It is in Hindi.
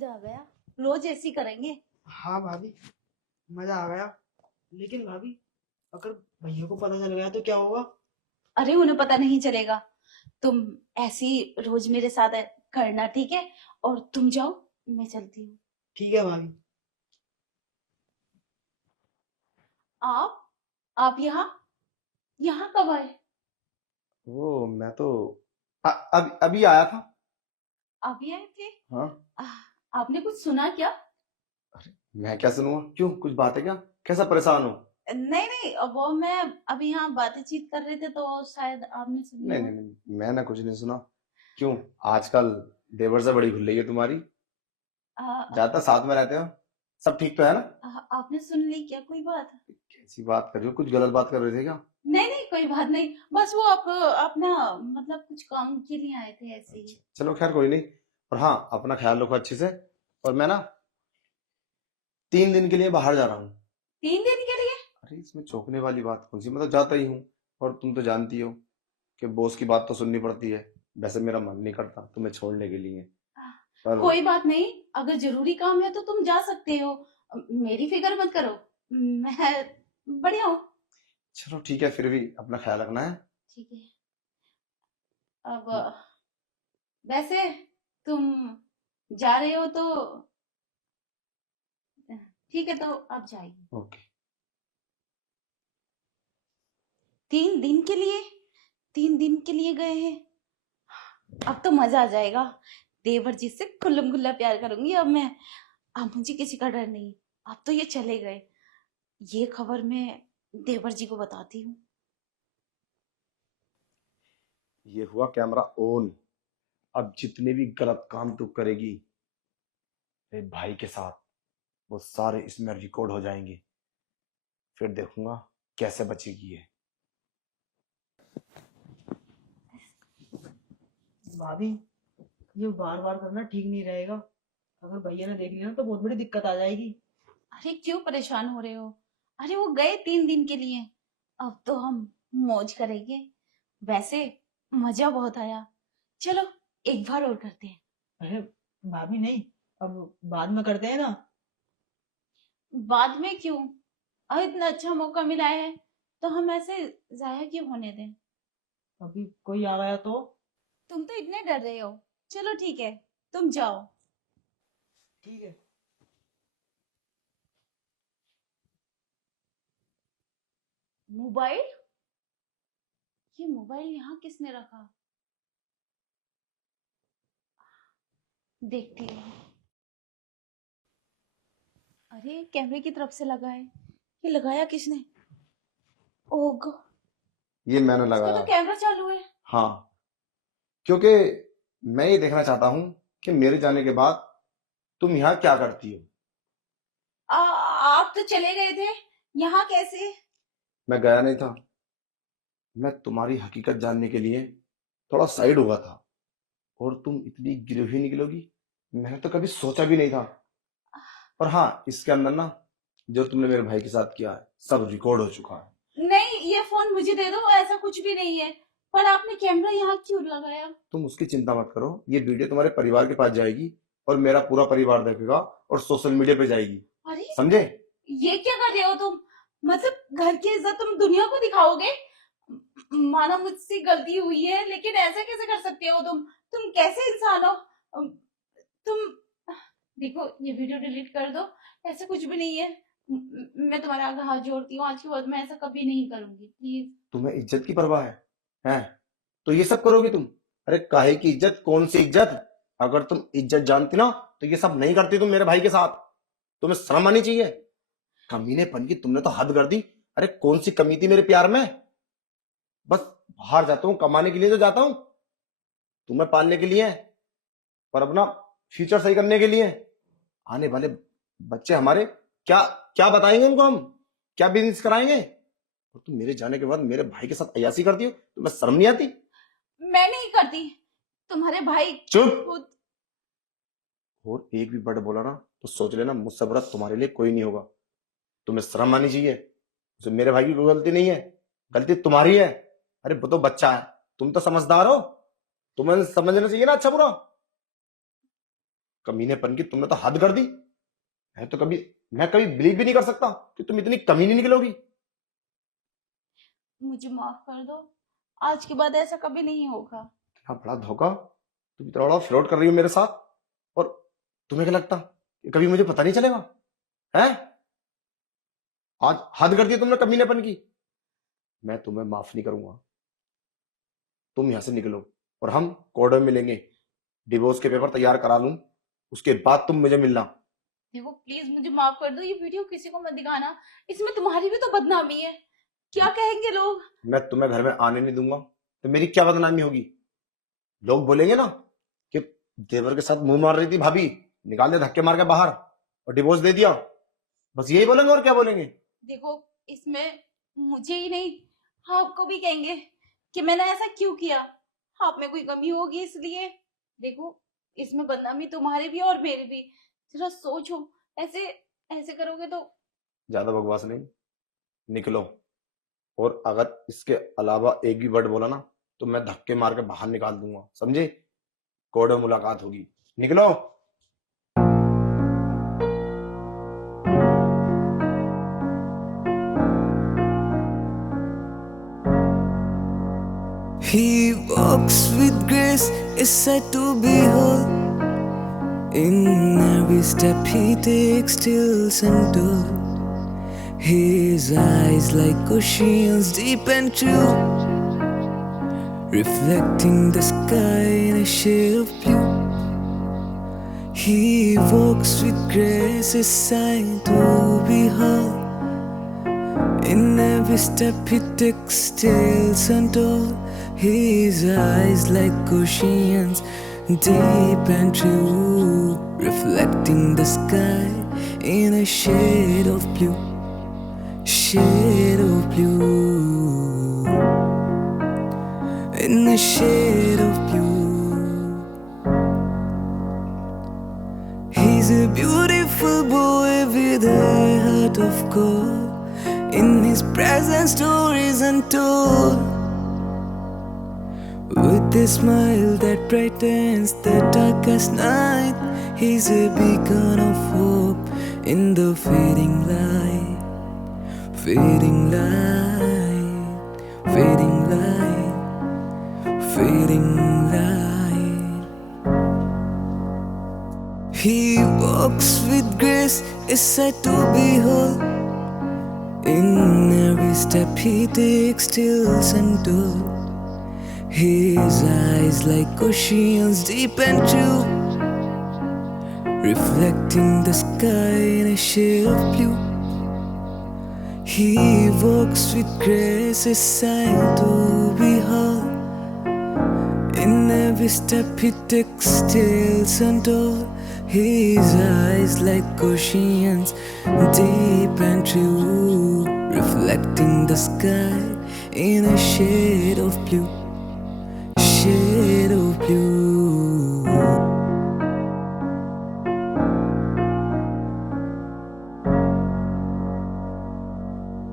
मजा आ गया। रोज ऐसी करेंगे। हाँ भाभी, मजा आ गया। लेकिन भाभी, अगर भैया को पता चल गया तो क्या होगा? अरे उन्हें पता नहीं चलेगा। तुम ऐसी रोज मेरे साथ करना, ठीक है? और तुम जाओ, मैं चलती हूँ। ठीक है भाभी। आप यहाँ यहाँ कब आए? वो मैं तो अभी अभी आया था। अभी आए थे? हाँ। आ, आपने कुछ सुना क्या? मैं क्या सुनूंगा? क्यों, कुछ बात है क्या? कैसा परेशान हो? नहीं नहीं, वो मैं अभी यहाँ बातचीत कर रहे थे तो शायद आपने सुनी नहीं हो। नहीं नहीं, मैंने कुछ नहीं सुना। क्यों, आजकल देवर से बड़ी खुल रही है तुम्हारी। आ, ज्यादातर साथ में रहते हो। सब ठीक तो है ना? आपने सुन ली क्या कोई बात? कैसी बात कर रही हो? कुछ गलत बात कर रहे थे क्या? नहीं नहीं, कोई बात नहीं। बस वो आप अपना मतलब कुछ काम के लिए आए थे ऐसे ही। चलो खैर, कोई नहीं। और हाँ, अपना ख्याल रखो अच्छे से। और मैं ना 3 दिन के लिए बाहर जा रहा हूँ। 3 दिन के लिए? अरे इसमें चौंकने वाली बात कौन सी? मैं तो जाता ही हूँ। और तुम तो जानती हो कि बॉस की बात तो सुननी पड़ती है। वैसे मेरा मन नहीं करता तुम्हें छोड़ने के लिए, पर कोई बात नहीं, अगर जरूरी काम है तो तुम जा सकते हो। मेरी फिक्र मत करो, मैं बढ़िया हूँ। चलो ठीक है, फिर भी अपना ख्याल रखना है। ठीक है। अब वैसे तुम जा रहे हो तो ठीक है, तो आप जाइए। ओके। 3 दिन के लिए? 3 दिन के लिए गए हैं? अब तो मजा आ जाएगा। देवर जी से खुल्लम खुल्ला प्यार करूंगी अब मैं। अब मुझे किसी का डर नहीं। अब तो ये चले गए। ये खबर मैं देवर जी को बताती हूँ। ये हुआ कैमरा ऑन। अब जितने भी गलत काम तू करेगी मेरे भाई के साथ, वो सारे इसमें रिकॉर्ड हो जाएंगे। फिर देखूंगा कैसे बचेगी ये। भाभी, ये बार बार करना ठीक नहीं रहेगा। अगर भैया ने देख लिया ना तो बहुत बड़ी दिक्कत आ जाएगी। अरे क्यों परेशान हो रहे हो? अरे वो गए 3 दिन के लिए। अब तो हम मौज करेंगे। वैसे मजा बहुत आया। चलो एक बार और करते हैं। अरे भाभी नहीं, अब बाद में करते हैं ना। बाद में क्यों? अब इतना अच्छा मौका मिला है तो हम ऐसे जाया क्यों होने दें? अभी कोई आ गया तो? तुम तो इतने डर रहे हो। चलो ठीक है, तुम जाओ। ठीक है। मोबाइल? ये मोबाइल यहाँ किसने रखा? देखती हूँ। अरे कैमरे की तरफ से लगा है। ये लगाया किसने? ओह ये मैंने इसका लगाया। तो कैमरा चालू है। हाँ, क्योंकि मैं ये देखना चाहता हूँ कि मेरे जाने के बाद तुम यहाँ क्या करती हो। आप तो चले गए थे, यहाँ कैसे? मैं गया नहीं था। मैं तुम्हारी हकीकत जानने के लिए थोड़ा साइड हुआ था। और तुम इतनी गिरी हुई निकलोगी, मैंने तो कभी सोचा भी नहीं था। और हाँ, इसके अंदर ना जो तुमने मेरे भाई के साथ किया है सब रिकॉर्ड हो चुका है। नहीं, ये फोन मुझे दे दो, ऐसा कुछ भी नहीं है। पर आपने कैमरा यहाँ क्यों लगाया? तुम उसकी चिंता मत करो, ये वीडियो तुम्हारे परिवार के पास जाएगी और मेरा पूरा परिवार देखेगा और सोशल मीडिया पे जाएगी। अरे समझे? ये क्या कर रहे हो तुम? मतलब घर की इज्जत तुम दुनिया को दिखाओगे? माना मुझसे गलती हुई है, लेकिन ऐसा कैसे कर सकते हो तुम? तुम कैसे इंसान हो? तुम देखो, ये वीडियो डिलीट कर दो। ऐसा कुछ भी नहीं है। मैं तुम्हारा आगे हाथ जोड़ती हूँ, आज के बाद मैं ऐसा कभी नहीं करूंगी, प्लीज। तुम्हें इज्जत की परवाह है? हैं? तो ये सब करोगे तुम? अरे काहे की इज्जत, कौन सी इज्जत? अगर तुम इज्जत जानती ना तो ये सब नहीं करती तुम मेरे भाई के साथ। तुम्हें शर्म आनी चाहिए। कमीनेपन की तुमने तो हद कर दी। अरे कौन सी कमी थी मेरे प्यार में? बस बाहर जाता हूँ कमाने के लिए तो जाता हूँ, तुम्हें पालने के लिए, पर अपना फ्यूचर सही करने के लिए। आने वाले बच्चे हमारे क्या क्या बताएंगे उनको हम? क्या बिजनेस कराएंगे? और तुम मेरे जाने के बाद मेरे भाई के साथ अयासी करती हो, तुम्हें शर्म नहीं आती? मैं नहीं करती। तुम्हारे भाई चुप। खुद। और एक भी वर्ड बोला ना तो सोच लेना मुझसे बुरा तुम्हारे लिए कोई नहीं होगा। तुम्हें शर्म आनी चाहिए। उसे मेरे भाई की कोई गलती नहीं है, गलती तुम्हारी है। अरे वो तो बच्चा है, तुम तो समझदार हो, तुम्हें समझना चाहिए ना अच्छा बुरा। कमीनेपन की तुमने तो हद कर दी। मैं कभी बिलीव भी नहीं कर सकता कि तुम इतनी कमीनी निकलोगी। मुझे माफ कर दो, आज के बाद ऐसा कभी नहीं होगा। इतना बड़ा धोखा, तुम इतना बड़ा फ्लर्ट कर रही हो मेरे साथ, और तुम्हें क्या लगता कि कभी मुझे पता नहीं चलेगा? है, आज हद कर दी तुमने कमीनेपन की। मैं तुम्हें माफ नहीं करूंगा। तुम यहां से निकलो और हम कोर्ट में मिलेंगे। डिवोर्स के पेपर तैयार करा लूं, उसके बाद तुम मुझे मिलना। देखो प्लीज मुझे माफ कर दो, ये वीडियो किसी को मत दिखाना, इसमें तुम्हारी भी तो बदनामी है। क्या कहेंगे लोग? मैं तुम्हें घर में आने नहीं दूंगा तो मेरी क्या बदनामी होगी? लोग बोलेंगे ना कि देवर के साथ मुंह मार रही थी भाभी, निकाल दिया धक्के मार के बाहर और डिवोर्स दे दिया। बस यही बोलेंगे, और क्या बोलेंगे? देखो इसमें मुझे ही नहीं, आपको भी कहेंगे कि मैंने ऐसा क्यों किया, आप में कोई कमी होगी इसलिए। देखो इसमें बदनामी तुम्हारी भी और मेरी भी, जरा सोचो, ऐसे ऐसे करोगे तो। ज्यादा बकवास नहीं, निकलो। और अगर इसके अलावा एक भी वर्ड बोला ना तो मैं धक्के मार के बाहर निकाल दूंगा, समझे? कोर्ट में मुलाकात होगी, निकलो। He walks with grace, is said to behold. In every step he takes, tilts and told. His eyes like oceans deep and true, reflecting the sky in a shade of blue. He walks with grace, is sight to behold. In every step he takes, tilts and told. His eyes like oceans, deep and true, reflecting the sky in a shade of blue, shade of blue, in a shade of blue. He's a beautiful boy with a heart of gold. In his presence stories untold, with a smile that brightens the darkest night. He's a beacon of hope in the fading light, fading light, fading light, fading light. He walks with grace, is said to behold. In every step he takes, tilts and told. His eyes like oceans, deep and true, reflecting the sky in a shade of blue. He walks with grace, a sight to behold. In every step he takes, tilts and told. His eyes like oceans, deep and true, reflecting the sky in a shade of blue.